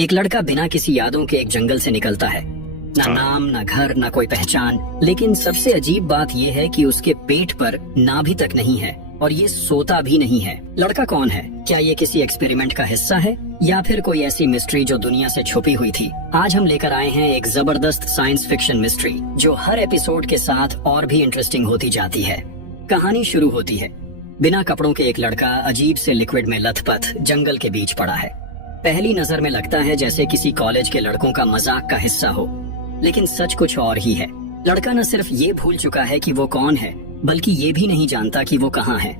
एक लड़का बिना किसी यादों के एक जंगल से निकलता है। ना नाम, ना घर, ना कोई पहचान। लेकिन सबसे अजीब बात यह है कि उसके पेट पर नाभि तक नहीं है और ये सोता भी नहीं है। लड़का कौन है? क्या ये किसी एक्सपेरिमेंट का हिस्सा है या फिर कोई ऐसी मिस्ट्री जो दुनिया से छुपी हुई थी? आज हम लेकर आए हैं एक जबरदस्त साइंस फिक्शन मिस्ट्री जो हर एपिसोड के साथ और भी इंटरेस्टिंग होती जाती है। कहानी शुरू होती है। बिना कपड़ों के एक लड़का अजीब से लिक्विड में लथपथ जंगल के बीच पड़ा है। पहली नजर में लगता है जैसे किसी कॉलेज के लड़कों का मजाक का हिस्सा हो, लेकिन सच कुछ और ही है। लड़का न सिर्फ ये भूल चुका है कि वो कौन है, बल्कि ये भी नहीं जानता कि वो कहाँ है।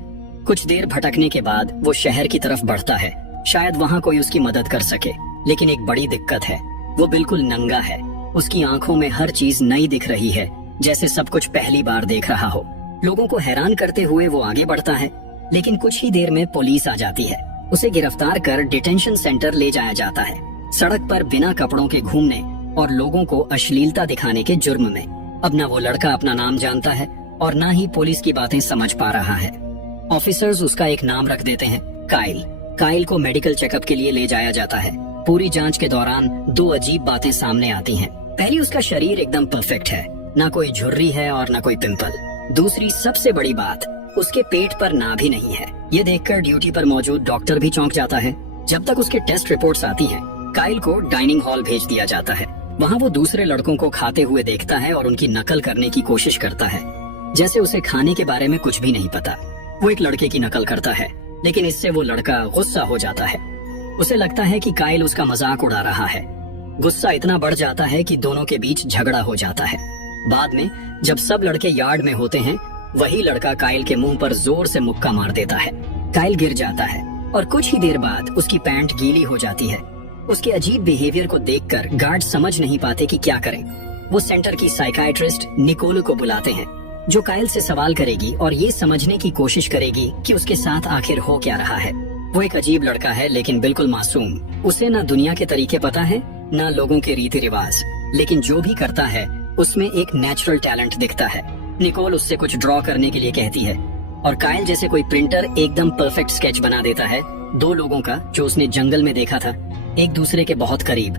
कुछ देर भटकने के बाद वो शहर की तरफ बढ़ता है। शायद वहाँ कोई उसकी मदद कर सके, लेकिन एक बड़ी दिक्कत है, वो बिल्कुल नंगा है। उसकी आंखों में हर चीज नई दिख रही है, जैसे सब कुछ पहली बार देख रहा हो। लोगों को हैरान करते हुए वो आगे बढ़ता है, लेकिन कुछ ही देर में पुलिस आ जाती है। उसे गिरफ्तार कर डिटेंशन सेंटर ले जाया जाता है, सड़क पर बिना कपड़ों के घूमने और लोगों को अश्लीलता दिखाने के जुर्म में। अब न वो लड़का अपना नाम जानता है और न ही पुलिस की बातें समझ पा रहा है। ऑफिसर्स उसका एक नाम रख देते हैं, काइल। काइल को मेडिकल चेकअप के लिए ले जाया जाता है। पूरी जांच के दौरान दो अजीब बातें सामने आती हैं। पहली, उसका शरीर एकदम परफेक्ट है, ना कोई झुर्री है और ना कोई पिंपल। दूसरी सबसे बड़ी बात, उसके पेट पर नाभि नहीं है। ये देखकर ड्यूटी पर मौजूद डॉक्टर भी चौंक जाता है। जब तक उसके टेस्ट रिपोर्ट्स आती हैं, काइल को डाइनिंग हॉल भेज दिया जाता है। वहाँ वो दूसरे लड़कों को खाते हुए देखता है और उनकी नकल करने की कोशिश करता है, जैसे उसे खाने के बारे में कुछ भी नहीं पता। वो एक लड़के की नकल करता है, लेकिन इससे वो लड़का गुस्सा हो जाता है। उसे लगता है कि काइल उसका मजाक उड़ा रहा है। गुस्सा इतना बढ़ जाता है कि दोनों के बीच झगड़ा हो जाता है। बाद में जब सब लड़के यार्ड में होते हैं, वही लड़का काइल के मुंह पर जोर से मुक्का मार देता है। काइल गिर जाता है और कुछ ही देर बाद उसकी पैंट गीली हो जाती है। उसके अजीब बिहेवियर को देखकर गार्ड समझ नहीं पाते कि क्या करें। वो सेंटर की साइकाइट्रिस्ट निकोल को बुलाते हैं, जो काइल से सवाल करेगी और ये समझने की कोशिश करेगी कि उसके साथ आखिर हो क्या रहा है। वो एक अजीब लड़का है, लेकिन बिल्कुल मासूम। उसे न दुनिया के तरीके पता है, न लोगों के रीति रिवाज, लेकिन जो भी करता है उसमें एक नेचुरल टैलेंट दिखता है। निकोल उससे कुछ ड्रॉ करने के लिए कहती है और काइल जैसे कोई प्रिंटर एकदम परफेक्ट स्केच बना देता है दो लोगों का जो उसने जंगल में देखा था, एक दूसरे के बहुत करीब।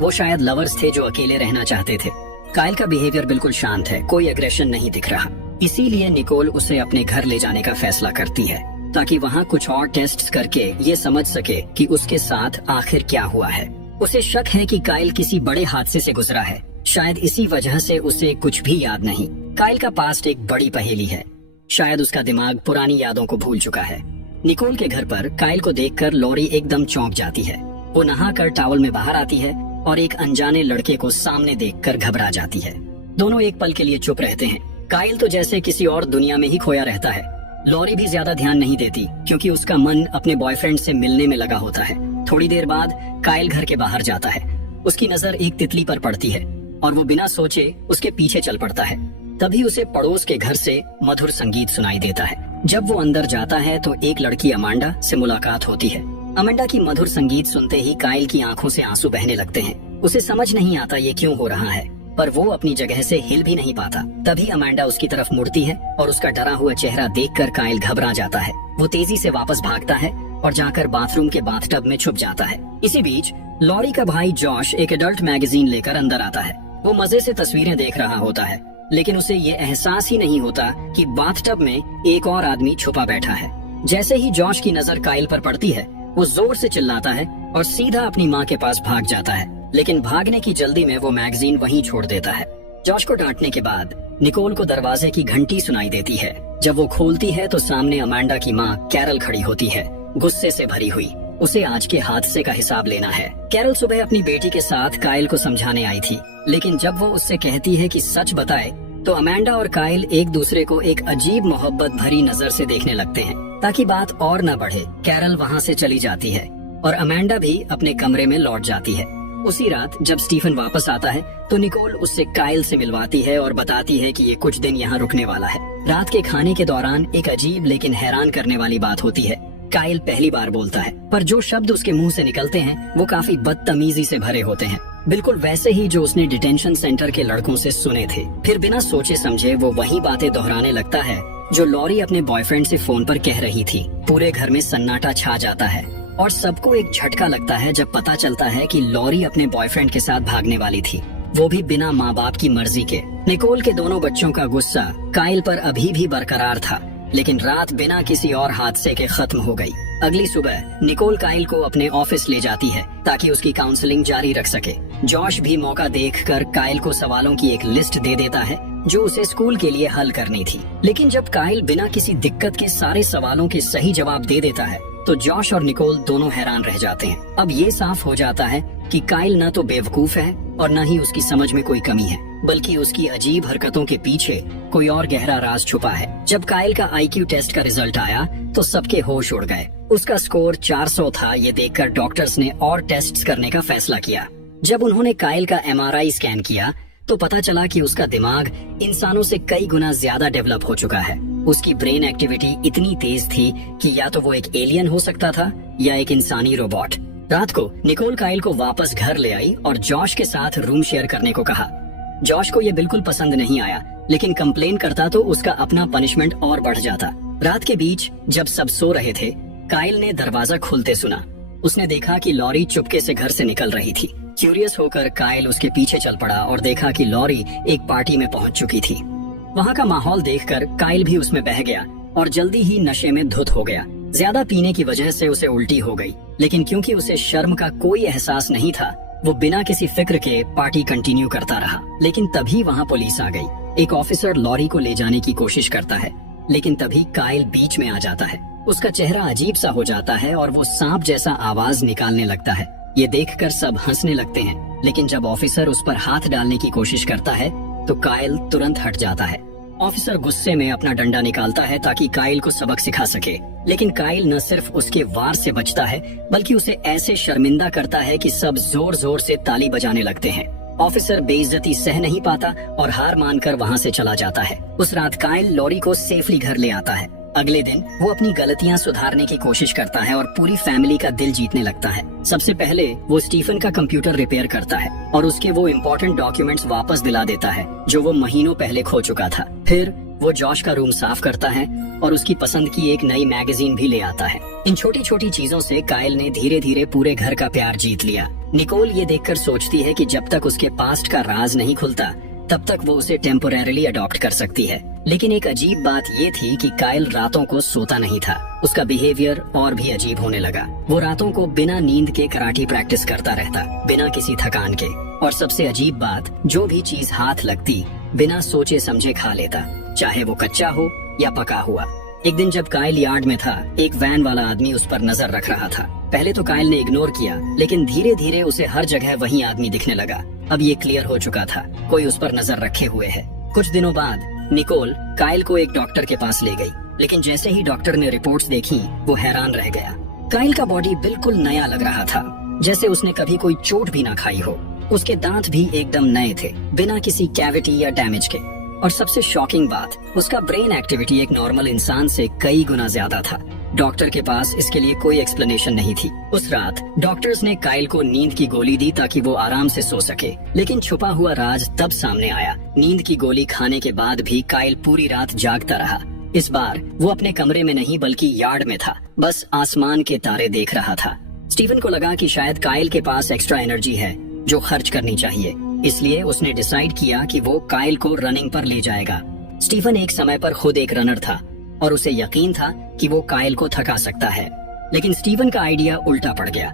वो शायद लवर्स थे जो अकेले रहना चाहते थे। काइल का बिहेवियर बिल्कुल शांत है, कोई एग्रेशन नहीं दिख रहा। इसीलिए निकोल उसे अपने घर ले जाने का फैसला करती है, ताकि वहाँ कुछ और टेस्ट्स करके ये समझ सके कि उसके साथ आखिर क्या हुआ है। उसे शक है कि काइल किसी बड़े हादसे से गुजरा है, शायद इसी वजह से उसे कुछ भी याद नहीं। काइल का पास्ट एक बड़ी पहेली है, शायद उसका दिमाग पुरानी यादों को भूल चुका है। निकोल के घर पर काइल को देखकर लॉरी एकदम चौंक जाती है। वो नहाकर टॉवल में बाहर आती है और एक अनजाने लड़के को सामने देखकर घबरा जाती है। दोनों एक पल के लिए चुप रहते हैं। काइल तो जैसे किसी और दुनिया में ही खोया रहता है। लॉरी भी ज्यादा ध्यान नहीं देती, क्योंकि उसका मन अपने बॉयफ्रेंड से मिलने में लगा होता है। थोड़ी देर बाद काइल घर के बाहर जाता है। उसकी नजर एक तितली पर पड़ती है और वो बिना सोचे उसके पीछे चल पड़ता है। तभी उसे पड़ोस के घर से मधुर संगीत सुनाई देता है। जब वो अंदर जाता है तो एक लड़की अमांडा से मुलाकात होती है। अमांडा की मधुर संगीत सुनते ही काइल की आंखों से आंसू बहने लगते हैं। उसे समझ नहीं आता ये क्यों हो रहा है, पर वो अपनी जगह से हिल भी नहीं पाता। तभी अमांडा उसकी तरफ मुड़ती है और उसका डरा हुआ चेहरा देखकर काइल घबरा जाता है। वो तेजी से वापस भागता है और जाकर बाथरूम के बाथटब में छुप जाता है। इसी बीच लॉरी का भाई जॉश एक एडल्ट मैगजीन लेकर अंदर आता है। वो मजे से तस्वीरें देख रहा होता है, लेकिन उसे ये एहसास ही नहीं होता कि बाथटब में एक और आदमी छुपा बैठा है। जैसे ही जॉश की नजर काइल पर पड़ती है, वो जोर से चिल्लाता है और सीधा अपनी माँ के पास भाग जाता है, लेकिन भागने की जल्दी में वो मैगजीन वहीं छोड़ देता है। जॉश को डांटने के बाद निकोल को दरवाजे की घंटी सुनाई देती है। जब वो खोलती है तो सामने अमांडा की माँ कैरल खड़ी होती है, गुस्से से भरी हुई। उसे आज के हादसे का हिसाब लेना है। कैरल सुबह अपनी बेटी के साथ काइल को समझाने आई थी, लेकिन जब वो उससे कहती है कि सच बताए, तो अमांडा और काइल एक दूसरे को एक अजीब मोहब्बत भरी नजर से देखने लगते हैं। ताकि बात और न बढ़े, कैरल वहाँ से चली जाती है और अमांडा भी अपने कमरे में लौट जाती है। उसी रात जब स्टीफन वापस आता है तो निकोल उससे काइल से मिलवाती है और बताती है कि ये कुछ दिन यहाँ रुकने वाला है। रात के खाने के दौरान एक अजीब लेकिन हैरान करने वाली बात होती है। काइल पहली बार बोलता है, पर जो शब्द उसके मुंह से निकलते हैं वो काफी बदतमीजी से भरे होते हैं, बिल्कुल वैसे ही जो उसने डिटेंशन सेंटर के लड़कों से सुने थे। फिर बिना सोचे समझे वो वही बातें दोहराने लगता है जो लॉरी अपने बॉयफ्रेंड से फोन पर कह रही थी। पूरे घर में सन्नाटा छा जाता है और सबको एक झटका लगता है जब पता चलता है कि लॉरी अपने बॉयफ्रेंड के साथ भागने वाली थी, वो भी बिना माँ बाप की मर्जी के। निकोल के दोनों बच्चों का गुस्सा काइल पर अभी भी बरकरार था, लेकिन रात बिना किसी और हादसे के खत्म हो गई। अगली सुबह निकोल काइल को अपने ऑफिस ले जाती है ताकि उसकी काउंसलिंग जारी रख सके। जॉश भी मौका देखकर काइल को सवालों की एक लिस्ट दे देता है जो उसे स्कूल के लिए हल करनी थी। लेकिन जब काइल बिना किसी दिक्कत के सारे सवालों के सही जवाब दे देता है तो जॉश और निकोल दोनों हैरान रह जाते हैं। अब ये साफ हो जाता है कि काइल न तो बेवकूफ है और न ही उसकी समझ में कोई कमी है, बल्कि उसकी अजीब हरकतों के पीछे कोई और गहरा राज छुपा है। जब काइल का आईक्यू टेस्ट का रिजल्ट आया तो सबके होश उड़ गए। उसका स्कोर 400 था। ये देखकर डॉक्टर्स ने और टेस्ट्स करने का फैसला किया। जब उन्होंने काइल का MRI स्कैन किया तो पता चला कि उसका दिमाग इंसानों से कई गुना ज्यादा डेवलप हो चुका है। उसकी ब्रेन एक्टिविटी इतनी तेज थी कि या तो वो एक एलियन हो सकता था या एक इंसानी रोबोट। रात को निकोल काइल को वापस घर ले आई और जॉश के साथ रूम शेयर करने को कहा। जॉश को ये बिल्कुल पसंद नहीं आया, लेकिन कंप्लेन करता तो उसका अपना पनिशमेंट और बढ़ जाता। रात के बीच जब सब सो रहे थे, काइल ने दरवाजा खुलते सुना। उसने देखा कि लॉरी चुपके से घर से निकल रही थी। क्यूरियस होकर काइल उसके पीछे चल पड़ा और देखा कि लॉरी एक पार्टी में पहुंच चुकी थी। वहां का माहौल देखकर काइल भी उसमें बह गया और जल्दी ही नशे में धुत हो गया। ज्यादा पीने की वजह से उसे उल्टी हो गई, लेकिन क्योंकि उसे शर्म का कोई एहसास नहीं था, वो बिना किसी फिक्र के पार्टी कंटिन्यू करता रहा। लेकिन तभी वहाँ पुलिस आ गई। एक ऑफिसर लॉरी को ले जाने की कोशिश करता है, लेकिन तभी काइल बीच में आ जाता है। उसका चेहरा अजीब सा हो जाता है और वो सांप जैसा आवाज निकालने लगता है। ये देखकर सब हंसने लगते हैं, लेकिन जब ऑफिसर उस पर हाथ डालने की कोशिश करता है तो काइल तुरंत हट जाता है। ऑफिसर गुस्से में अपना डंडा निकालता है ताकि काइल को सबक सिखा सके, लेकिन काइल न सिर्फ उसके वार से बचता है बल्कि उसे ऐसे शर्मिंदा करता है कि सब जोर जोर से ताली बजाने लगते हैं। ऑफिसर बेइज्जती सह नहीं पाता और हार मानकर वहाँ से चला जाता है। उस रात काइल लॉरी को सेफली घर ले आता है। अगले दिन वो अपनी गलतियां सुधारने की कोशिश करता है और पूरी फैमिली का दिल जीतने लगता है। सबसे पहले वो स्टीफन का कंप्यूटर रिपेयर करता है और उसके वो इम्पोर्टेंट डॉक्यूमेंट्स वापस दिला देता है जो वो महीनों पहले खो चुका था। फिर वो जॉश का रूम साफ करता है और उसकी पसंद की एक नई मैगजीन भी ले आता है। इन छोटी छोटी चीजों से काइल ने धीरे धीरे पूरे घर का प्यार जीत लिया। निकोल ये देखकर सोचती है कि जब तक उसके पास्ट का राज नहीं खुलता तब तक वो उसे टेम्पोरेरली अडॉप्ट कर सकती है। लेकिन एक अजीब बात ये थी कि काइल रातों को सोता नहीं था। उसका बिहेवियर और भी अजीब होने लगा। वो रातों को बिना नींद के कराटे प्रैक्टिस करता रहता, बिना किसी थकान के। और सबसे अजीब बात, जो भी चीज हाथ लगती बिना सोचे समझे खा लेता, चाहे वो कच्चा हो या पका हुआ। एक दिन जब काइल यार्ड में था, एक वैन वाला आदमी उस पर नजर रख रहा था। पहले तो काइल ने इग्नोर किया, लेकिन धीरे धीरे उसे हर जगह वही आदमी दिखने लगा। अब ये क्लियर हो चुका था, कोई उस पर नजर रखे हुए है। कुछ दिनों बाद निकोल काइल को एक डॉक्टर के पास ले गई, लेकिन जैसे ही डॉक्टर ने रिपोर्ट्स देखी वो हैरान रह गया। काइल का बॉडी बिल्कुल नया लग रहा था, जैसे उसने कभी कोई चोट भी ना खाई हो। उसके दांत भी एकदम नए थे, बिना किसी कैविटी या डैमेज के। और सबसे शॉकिंग बात, उसका ब्रेन एक्टिविटी एक नॉर्मल इंसान से कई गुना ज्यादा था। डॉक्टर के पास इसके लिए कोई एक्सप्लेनेशन नहीं थी। उस रात डॉक्टर्स ने काइल को नींद की गोली दी ताकि वो आराम से सो सके, लेकिन छुपा हुआ राज तब सामने आया। नींद की गोली खाने के बाद भी काइल पूरी रात जागता रहा। इस बार वो अपने कमरे में नहीं बल्कि यार्ड में था, बस आसमान के तारे देख रहा था। स्टीफन को लगा कि शायद काइल के पास एक्स्ट्रा एनर्जी है जो खर्च करनी चाहिए, इसलिए उसने डिसाइड किया कि वो काइल को रनिंग पर ले जाएगा। स्टीफन एक समय पर खुद एक रनर था और उसे यकीन था कि वो काइल को थका सकता है, लेकिन स्टीफन का आइडिया उल्टा पड़ गया।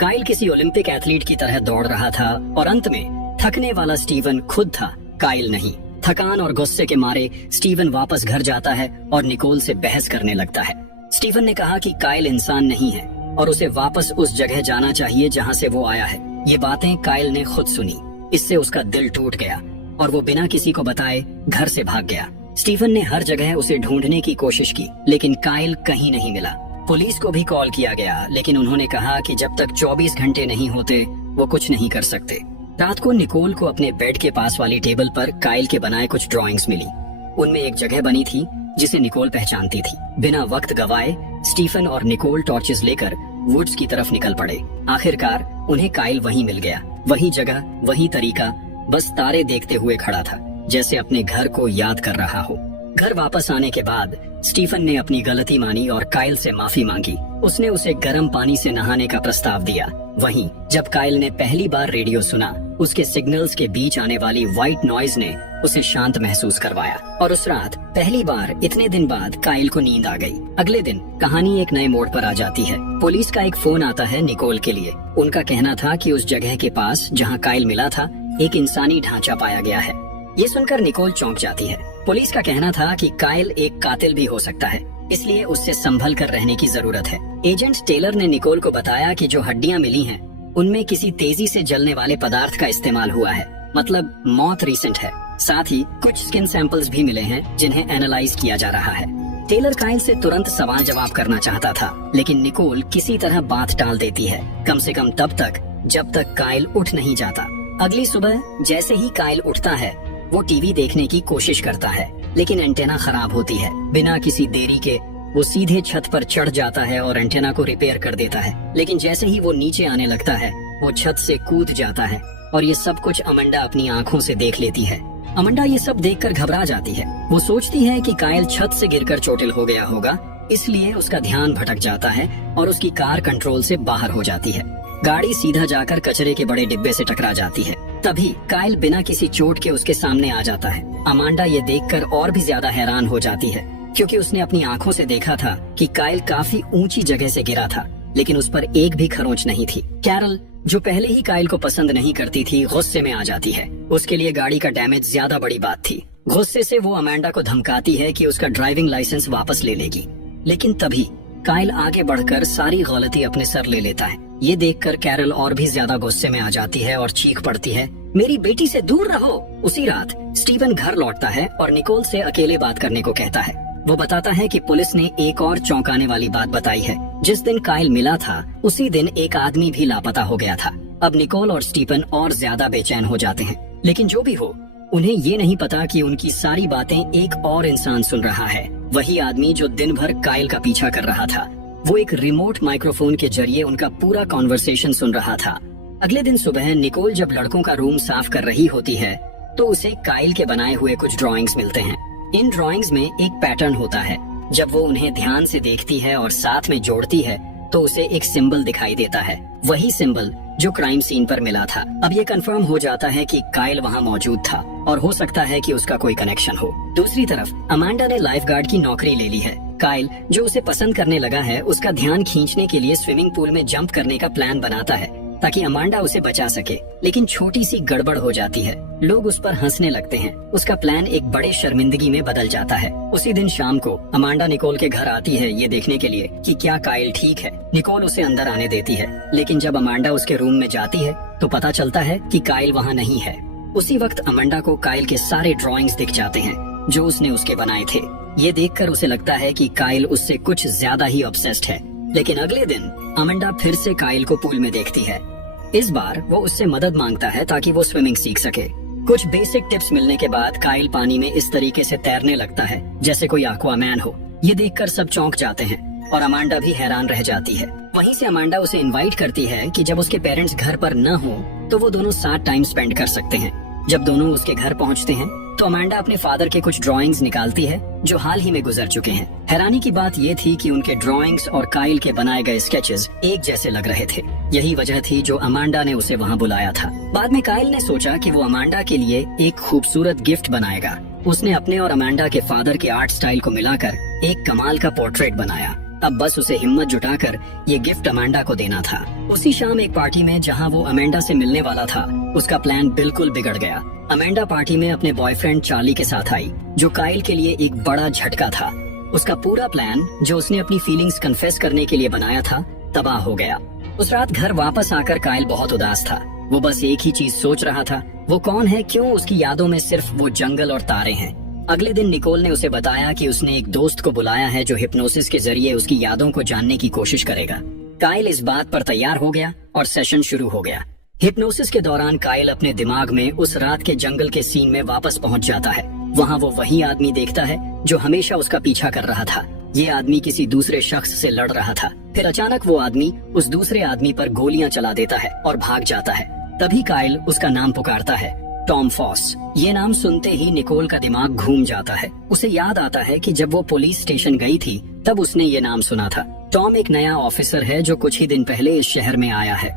काइल किसी ओलंपिक एथलीट की तरह दौड़ रहा था और अंत में थकने वाला स्टीफन खुद था, काइल नहीं। थकान और गुस्से के मारे स्टीफन वापस घर जाता है और निकोल से बहस करने लगता है। स्टीफन ने कहा कि काइल इंसान नहीं है और उसे वापस उस जगह जाना चाहिए जहाँ से वो आया है। ये बातें काइल ने खुद सुनी, इससे उसका दिल टूट गया और वो बिना किसी को बताए घर से भाग गया। स्टीफन ने हर जगह उसे ढूंढने की कोशिश की, लेकिन काइल कहीं नहीं मिला। पुलिस को भी कॉल किया गया, लेकिन उन्होंने कहा कि जब तक 24 घंटे नहीं होते वो कुछ नहीं कर सकते। रात को निकोल को अपने बेड के पास वाली टेबल पर काइल के बनाए कुछ ड्राइंग्स मिली। उनमें एक जगह बनी थी जिसे निकोल पहचानती थी। बिना वक्त गवाए स्टीफन और निकोल टॉर्चेस लेकर वुड्स की तरफ निकल पड़े। आखिरकार उन्हें काइल वहीं मिल गया, वही जगह, वही तरीका, बस तारे देखते हुए खड़ा था, जैसे अपने घर को याद कर रहा हो। घर वापस आने के बाद स्टीफन ने अपनी गलती मानी और काइल से माफी मांगी। उसने उसे गर्म पानी से नहाने का प्रस्ताव दिया। वहीं जब काइल ने पहली बार रेडियो सुना, उसके सिग्नल्स के बीच आने वाली व्हाइट नॉइज ने उसे शांत महसूस करवाया और उस रात पहली बार इतने दिन बाद काइल को नींद आ गई। अगले दिन कहानी एक नए मोड़ पर आ जाती है। पुलिस का एक फोन आता है निकोल के लिए। उनका कहना था कि उस जगह के पास जहां काइल मिला था, एक इंसानी ढांचा पाया गया है। ये सुनकर निकोल चौंक जाती है। पुलिस का कहना था कि काइल एक कातिल भी हो सकता है, इसलिए उससे संभल कर रहने की जरूरत है। एजेंट टेलर ने निकोल को बताया कि जो हड्डियां मिली हैं, उनमें किसी तेजी से जलने वाले पदार्थ का इस्तेमाल हुआ है, मतलब मौत रीसेंट है। साथ ही कुछ स्किन सैंपल्स भी मिले हैं जिन्हें एनालाइज किया जा रहा है। टेलर काइल से तुरंत सवाल जवाब करना चाहता था, लेकिन निकोल किसी तरह बात टाल देती है, कम से कम तब तक जब तक काइल उठ नहीं जाता। अगली सुबह जैसे ही काइल उठता है, वो टीवी देखने की कोशिश करता है, लेकिन एंटेना खराब होती है। बिना किसी देरी के वो सीधे छत पर चढ़ जाता है और एंटेना को रिपेयर कर देता है। लेकिन जैसे ही वो नीचे आने लगता है, वो छत से कूद जाता है और ये सब कुछ अमंडा अपनी आंखों से देख लेती है। अमंडा ये सब देखकर घबरा जाती है। वो सोचती है कि काइल छत से गिरकर चोटिल हो गया होगा, इसलिए उसका ध्यान भटक जाता है और उसकी कार कंट्रोल से बाहर हो जाती है। गाड़ी सीधा जाकर कचरे के बड़े डिब्बे से टकरा जाती है। तभी काइल बिना किसी चोट के उसके सामने आ जाता है। अमांडा ये देखकर और भी ज्यादा हैरान हो जाती है, क्योंकि उसने अपनी आंखों से देखा था कि काइल काफी ऊंची जगह से गिरा था, लेकिन उस पर एक भी खरोंच नहीं थी। कैरल, जो पहले ही काइल को पसंद नहीं करती थी, गुस्से में आ जाती है। उसके लिए गाड़ी का डैमेज ज्यादा बड़ी बात थी। गुस्से से वो अमांडा को धमकाती है कि उसका ड्राइविंग लाइसेंस वापस ले लेगी, लेकिन तभी काइल आगे बढ़कर सारी गलती अपने सर ले लेता है। ये देखकर कैरल और भी ज्यादा गुस्से में आ जाती है और चीख पड़ती है, मेरी बेटी से दूर रहो। उसी रात स्टीवन घर लौटता है और निकोल से अकेले बात करने को कहता है। वो बताता है कि पुलिस ने एक और चौंकाने वाली बात बताई है। जिस दिन काइल मिला था, उसी दिन एक आदमी भी लापता हो गया था। अब निकोल और स्टीवन और ज्यादा बेचैन हो जाते हैं, लेकिन जो भी हो, उन्हें ये नहीं पता कि उनकी सारी बातें एक और इंसान सुन रहा है। वही आदमी जो दिन भर काइल का पीछा कर रहा था। वो एक रिमोट माइक्रोफोन के जरिए उनका पूरा कॉन्वर्सेशन सुन रहा था। अगले दिन सुबह निकोल जब लड़कों का रूम साफ कर रही होती है, तो उसे काइल के बनाए हुए कुछ ड्राइंग्स मिलते हैं। इन ड्राइंग्स में एक पैटर्न होता है। जब वो उन्हें ध्यान से देखती है और साथ में जोड़ती है, तो उसे एक सिंबल दिखाई देता है, वही सिंबल जो क्राइम सीन पर मिला था। अब ये कंफर्म हो जाता है कि काइल वहाँ मौजूद था और हो सकता है कि उसका कोई कनेक्शन हो। दूसरी तरफ अमांडा ने लाइफ गार्ड की नौकरी ले ली है। काइल, जो उसे पसंद करने लगा है, उसका ध्यान खींचने के लिए स्विमिंग पूल में जंप करने का प्लान बनाता है ताकि अमांडा उसे बचा सके, लेकिन छोटी सी गड़बड़ हो जाती है। लोग उस पर हंसने लगते हैं। उसका प्लान एक बड़े शर्मिंदगी में बदल जाता है। उसी दिन शाम को अमांडा निकोल के घर आती है ये देखने के लिए कि क्या काइल ठीक है। निकोल उसे अंदर आने देती है, लेकिन जब अमांडा उसके रूम में जाती है तो पता चलता है कि काइल वहाँ नहीं है। उसी वक्त अमांडा को काइल के सारे ड्रॉइंग्स दिख जाते हैं जो उसने उसके बनाए थे। ये देखकर उसे लगता है कि काइल उससे कुछ ज्यादा ही ऑब्सेस्ड है। लेकिन अगले दिन अमांडा फिर से काइल को पूल में देखती है। इस बार वो उससे मदद मांगता है ताकि वो स्विमिंग सीख सके। कुछ बेसिक टिप्स मिलने के बाद काइल पानी में इस तरीके से तैरने लगता है जैसे कोई एक्वामैन हो। ये देखकर सब चौंक जाते हैं और अमांडा भी हैरान रह जाती है। वहीं से अमांडा उसे इनवाइट करती है कि जब उसके पेरेंट्स घर पर न हो तो वो दोनों साथ टाइम स्पेंड कर सकते हैं। जब दोनों उसके घर पहुंचते हैं तो अमांडा अपने फादर के कुछ ड्राइंग्स निकालती है जो हाल ही में गुजर चुके हैं। हैरानी की बात ये थी कि उनके ड्राइंग्स और काइल के बनाए गए स्केचेस एक जैसे लग रहे थे। यही वजह थी जो अमांडा ने उसे वहाँ बुलाया था। बाद में काइल ने सोचा कि वो अमांडा के लिए एक खूबसूरत गिफ्ट बनाएगा। उसने अपने और अमांडा के फादर के आर्ट स्टाइल को मिलाकर एक कमाल का पोर्ट्रेट बनाया। अब बस उसे हिम्मत जुटाकर ये गिफ्ट अमांडा को देना था। उसी शाम एक पार्टी में जहाँ वो अमांडा से मिलने वाला था, उसका प्लान बिल्कुल बिगड़ गया। अमांडा पार्टी में अपने बॉयफ्रेंड चार्ली के साथ आई, जो काइल के लिए एक बड़ा झटका था। उसका पूरा प्लान जो उसने अपनी फीलिंग्स कन्फेस करने के लिए बनाया था, तबाह हो गया। उस रात घर वापस आकर काइल बहुत उदास था। वो बस एक ही चीज सोच रहा था, वो कौन है, क्यों उसकी यादों में सिर्फ वो जंगल और तारे हैं। अगले दिन निकोल ने उसे बताया कि उसने एक दोस्त को बुलाया है जो हिप्नोसिस के जरिए उसकी यादों को जानने की कोशिश करेगा। काइल इस बात पर तैयार हो गया और सेशन शुरू हो गया। हिप्नोसिस के दौरान काइल अपने दिमाग में उस रात के जंगल के सीन में वापस पहुंच जाता है। वहाँ वो वही आदमी देखता है जो हमेशा उसका पीछा कर रहा था। ये आदमी किसी दूसरे शख्स से लड़ रहा था। फिर अचानक वो आदमी उस दूसरे आदमी पर गोलियां चला देता है और भाग जाता है। तभी काइल उसका नाम पुकारता है टॉम फॉस। ये नाम सुनते ही निकोल का दिमाग घूम जाता है। उसे याद आता है कि जब वो पुलिस स्टेशन गई थी तब उसने ये नाम सुना था। टॉम एक नया ऑफिसर है जो कुछ ही दिन पहले इस शहर में आया है।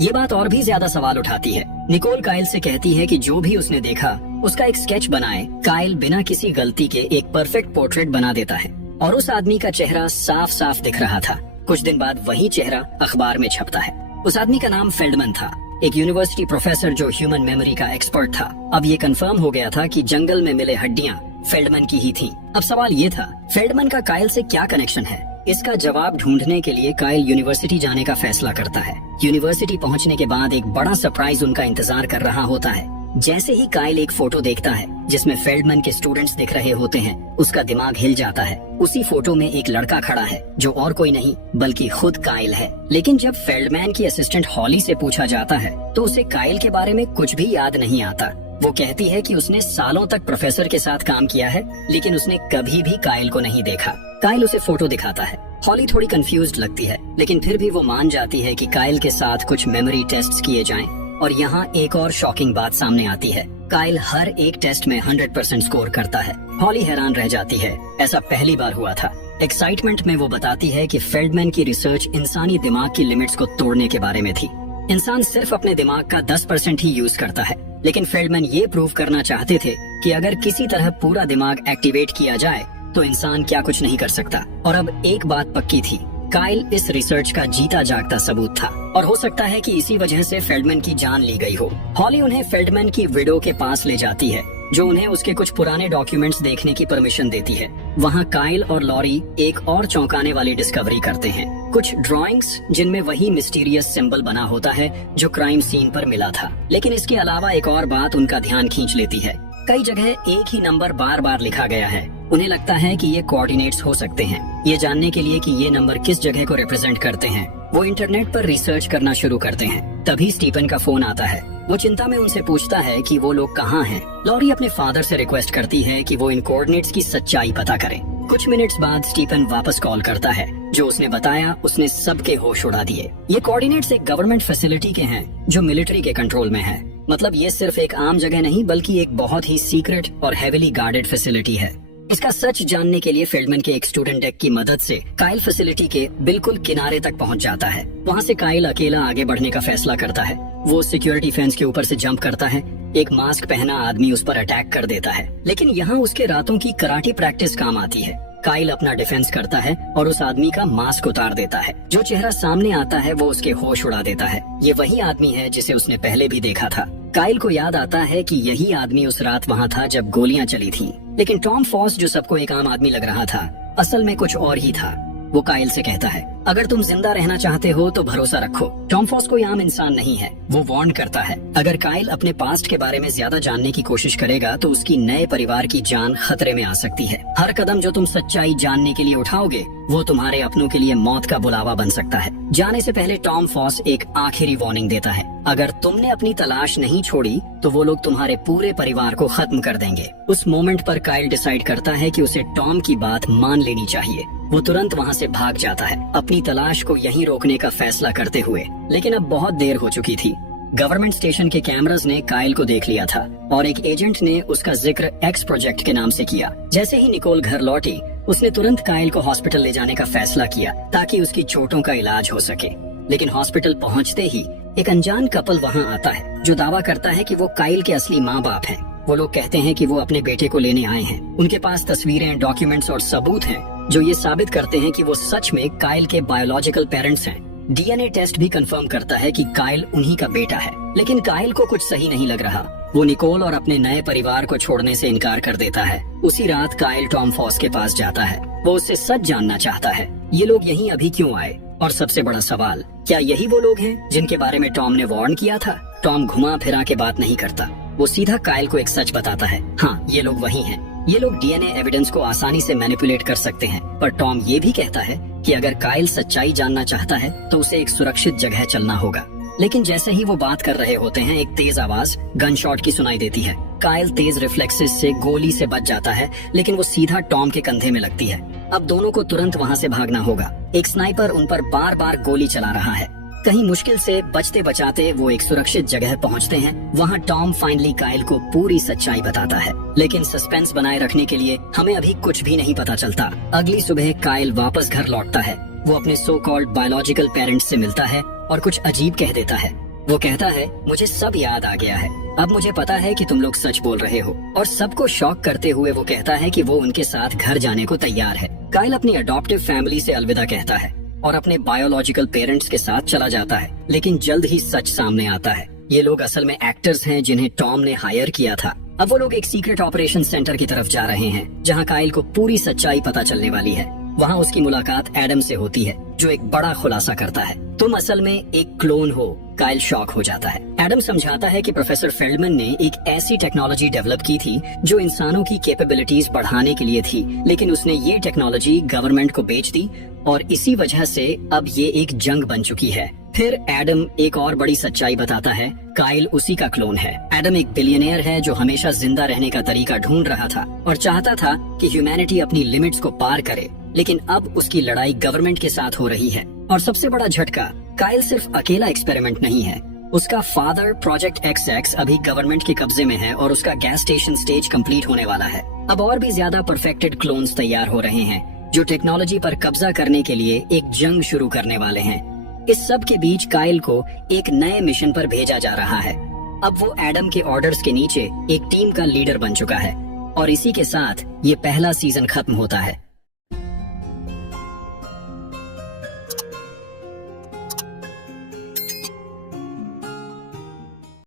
ये बात और भी ज्यादा सवाल उठाती है। निकोल काइल से कहती है कि जो भी उसने देखा उसका एक स्केच बनाए। काइल बिना किसी गलती के एक परफेक्ट पोर्ट्रेट बना देता है और उस आदमी का चेहरा साफ साफ दिख रहा था। कुछ दिन बाद वही चेहरा अखबार में छपता है। उस आदमी का नाम फेल्डमैन था, एक यूनिवर्सिटी प्रोफेसर जो ह्यूमन मेमोरी का एक्सपर्ट था। अब ये कंफर्म हो गया था कि जंगल में मिले हड्डियां फेल्डमैन की ही थी। अब सवाल ये था, फेल्डमैन का काइल से क्या कनेक्शन है? इसका जवाब ढूंढने के लिए काइल यूनिवर्सिटी जाने का फैसला करता है। यूनिवर्सिटी पहुंचने के बाद एक बड़ा सरप्राइज उनका इंतजार कर रहा होता है। जैसे ही काइल एक फोटो देखता है जिसमें फेल्डमैन के स्टूडेंट्स दिख रहे होते हैं, उसका दिमाग हिल जाता है। उसी फोटो में एक लड़का खड़ा है जो और कोई नहीं बल्कि खुद काइल है। लेकिन जब फेल्डमैन की असिस्टेंट हॉली से पूछा जाता है तो उसे काइल के बारे में कुछ भी याद नहीं आता। वो कहती है कि उसने सालों तक प्रोफेसर के साथ काम किया है लेकिन उसने कभी भी काइल को नहीं देखा। काइल उसे फोटो दिखाता है। हॉली थोड़ी कंफ्यूज्ड लगती है लेकिन फिर भी वो मान जाती है कि काइल के साथ कुछ मेमोरी टेस्ट्स किए जाएं। और यहाँ एक और शॉकिंग बात सामने आती है, काइल हर एक टेस्ट में 100% स्कोर करता है। हॉली हैरान रह जाती है, ऐसा पहली बार हुआ था। एक्साइटमेंट में वो बताती है कि फेल्डमैन की रिसर्च इंसानी दिमाग की लिमिट्स को तोड़ने के बारे में थी। इंसान सिर्फ अपने दिमाग का 10% ही यूज करता है, लेकिन फेल्डमैन ये प्रूव करना चाहते थे कि अगर किसी तरह पूरा दिमाग एक्टिवेट किया जाए तो इंसान क्या कुछ नहीं कर सकता। और अब एक बात पक्की थी, काइल इस रिसर्च का जीता जागता सबूत था और हो सकता है कि इसी वजह से फेल्डमैन की जान ली गई हो। हॉली उन्हें फेल्डमैन की विडो के पास ले जाती है जो उन्हें उसके कुछ पुराने डॉक्यूमेंट्स देखने की परमिशन देती है। वहाँ काइल और लॉरी एक और चौंकाने वाली डिस्कवरी करते हैं, कुछ ड्राइंग्स जिनमें वही मिस्टीरियस सिंबल बना होता है जो क्राइम सीन पर मिला था। लेकिन इसके अलावा एक और बात उनका ध्यान खींच लेती है, कई जगह एक ही नंबर बार बार लिखा गया है। उन्हें लगता है कि ये कोऑर्डिनेट्स हो सकते हैं। ये जानने के लिए कि ये नंबर किस जगह को रिप्रेजेंट करते हैं वो इंटरनेट पर रिसर्च करना शुरू करते हैं। तभी स्टीफन का फोन आता है। वो चिंता में उनसे पूछता है कि वो लोग कहाँ हैं। लॉरी अपने फादर से रिक्वेस्ट करती है कि वो इन कोऑर्डिनेट्स की सच्चाई पता करें। कुछ मिनट्स बाद स्टीफन वापस कॉल करता है। जो उसने बताया उसने सबके होश उड़ा दिए। ये कोऑर्डिनेट्स एक गवर्नमेंट फैसिलिटी के हैं जो मिलिट्री के कंट्रोल में है। मतलब ये सिर्फ एक आम जगह नहीं बल्कि एक बहुत ही सीक्रेट और हेविली गार्डेड फैसिलिटी है। इसका सच जानने के लिए फेल्डमैन के एक स्टूडेंट डेक की मदद से काइल फैसिलिटी के बिल्कुल किनारे तक पहुंच जाता है। वहां से काइल अकेला आगे बढ़ने का फैसला करता है। वो सिक्योरिटी फेंस के ऊपर से जंप करता है। एक मास्क पहना आदमी उस पर अटैक कर देता है, लेकिन यहाँ उसके रातों की कराटे प्रैक्टिस काम आती है। काइल अपना डिफेंस करता है और उस आदमी का मास्क उतार देता है। जो चेहरा सामने आता है वो उसके होश उड़ा देता है। ये वही आदमी है जिसे उसने पहले भी देखा था। काइल को याद आता है कि यही आदमी उस रात वहाँ था जब गोलियां चली थीं। लेकिन टॉम फॉस जो सबको एक आम आदमी लग रहा था असल में कुछ और ही था। वो काइल से कहता है, अगर तुम जिंदा रहना चाहते हो तो भरोसा रखो। टॉम फॉस कोई आम इंसान नहीं है। वो वार्न करता है, अगर काइल अपने पास्ट के बारे में ज्यादा जानने की कोशिश करेगा तो उसकी नए परिवार की जान खतरे में आ सकती है। हर कदम जो तुम सच्चाई जानने के लिए उठाओगे वो तुम्हारे अपनों के लिए मौत का बुलावा बन सकता है। जाने से पहले टॉम फॉस एक आखिरी वार्निंग देता है, अगर तुमने अपनी तलाश नहीं छोड़ी तो वो लोग तुम्हारे पूरे परिवार को खत्म कर देंगे। उस मोमेंट पर काइल डिसाइड करता है कि उसे टॉम की बात मान लेनी चाहिए। वो तुरंत वहाँ से भाग जाता है, अपनी तलाश को यहीं रोकने का फैसला करते हुए। लेकिन अब बहुत देर हो चुकी थी। गवर्नमेंट स्टेशन के कैमरास ने काइल को देख लिया था और एक एजेंट ने उसका जिक्र एक्स प्रोजेक्ट के नाम से किया। जैसे ही निकोल घर लौटी उसने तुरंत काइल को हॉस्पिटल ले जाने का फैसला किया ताकि उसकी चोटों का इलाज हो सके। लेकिन हॉस्पिटल पहुंचते ही एक अनजान कपल वहां आता है जो दावा करता है कि वो काइल के असली माँ बाप हैं। वो लोग कहते हैं कि वो अपने बेटे को लेने आए हैं। उनके पास तस्वीरें, डॉक्यूमेंट्स और सबूत हैं जो ये साबित करते हैं कि वो सच में काइल के बायोलॉजिकल पेरेंट्स हैं। डीएनए टेस्ट भी कंफर्म करता है कि काइल उन्हीं का बेटा है। लेकिन काइल को कुछ सही नहीं लग रहा। वो निकोल और अपने नए परिवार को छोड़ने से इनकार कर देता है। उसी रात काइल टॉम फॉस के पास जाता है। वो उससे सच जानना चाहता है, ये लोग यहीं अभी क्यों आए? और सबसे बड़ा सवाल, क्या यही वो लोग हैं जिनके बारे में टॉम ने वार्न किया था? टॉम घुमा फिरा के बात नहीं करता। वो सीधा काइल को एक सच बताता है, हाँ ये लोग वही हैं। ये लोग डीएनए एविडेंस को आसानी से मैनिपुलेट कर सकते हैं। पर टॉम ये भी कहता है कि अगर काइल सच्चाई जानना चाहता है तो उसे एक सुरक्षित जगह चलना होगा। लेकिन जैसे ही वो बात कर रहे होते हैं एक तेज आवाज गन शॉट की सुनाई देती है। काइल तेज रिफ्लेक्सेस से गोली से बच जाता है, लेकिन वो सीधा टॉम के कंधे में लगती है। अब दोनों को तुरंत वहाँ से भागना होगा। एक स्नाइपर उन पर बार बार गोली चला रहा है। कहीं मुश्किल से बचते बचाते वो एक सुरक्षित जगह पहुंचते हैं। वहां टॉम फाइनली काइल को पूरी सच्चाई बताता है, लेकिन सस्पेंस बनाए रखने के लिए हमें अभी कुछ भी नहीं पता चलता। अगली सुबह काइल वापस घर लौटता है। वो अपने सो कॉल्ड बायोलॉजिकल पेरेंट्स से मिलता है और कुछ अजीब कह देता है। वो कहता है, मुझे सब याद आ गया है, अब मुझे पता है कि तुम लोग सच बोल रहे हो। और सबको शॉक करते हुए वो कहता है कि वो उनके साथ घर जाने को तैयार है। काइल अपनी अडॉप्टिव फैमिली से अलविदा कहता है और अपने बायोलॉजिकल पेरेंट्स के साथ चला जाता है, लेकिन जल्द ही सच सामने आता है। ये लोग असल में एक्टर्स हैं जिन्हें टॉम ने हायर किया था। अब वो लोग एक सीक्रेट ऑपरेशन सेंटर की तरफ जा रहे हैं, जहाँ काइल को पूरी सच्चाई पता चलने वाली है। वहाँ उसकी मुलाकात एडम से होती है, जो एक बड़ा खुलासा करता है, तुम असल में एक क्लोन हो। काइल शॉक हो जाता है। एडम समझाता है कि प्रोफेसर फेल्डमैन ने एक ऐसी टेक्नोलॉजी डेवलप की थी जो इंसानों की कैपेबिलिटीज बढ़ाने के लिए थी, लेकिन उसने ये टेक्नोलॉजी गवर्नमेंट को बेच दी और इसी वजह से अब ये एक जंग बन चुकी है। फिर एडम एक और बड़ी सच्चाई बताता है, काइल उसी का क्लोन है। एडम एक बिलियनियर है जो हमेशा जिंदा रहने का तरीका ढूंढ रहा था और चाहता था कि ह्यूमैनिटी अपनी लिमिट्स को पार करे, लेकिन अब उसकी लड़ाई गवर्नमेंट के साथ हो रही है। और सबसे बड़ा झटका, काइल सिर्फ अकेला एक्सपेरिमेंट नहीं है। उसका फादर प्रोजेक्ट XX अभी गवर्नमेंट के कब्जे में है और उसका गैस स्टेशन स्टेज कंप्लीट होने वाला है। अब और भी ज्यादा परफेक्टेड क्लोन्स तैयार हो रहे हैं जो टेक्नोलॉजी पर कब्जा करने के लिए एक जंग शुरू करने वाले हैं। इस सब के बीच काइल को एक नए मिशन पर भेजा जा रहा है। अब वो एडम के ऑर्डर्स के नीचे एक टीम का लीडर बन चुका है और इसी के साथ ये पहला सीजन खत्म होता है।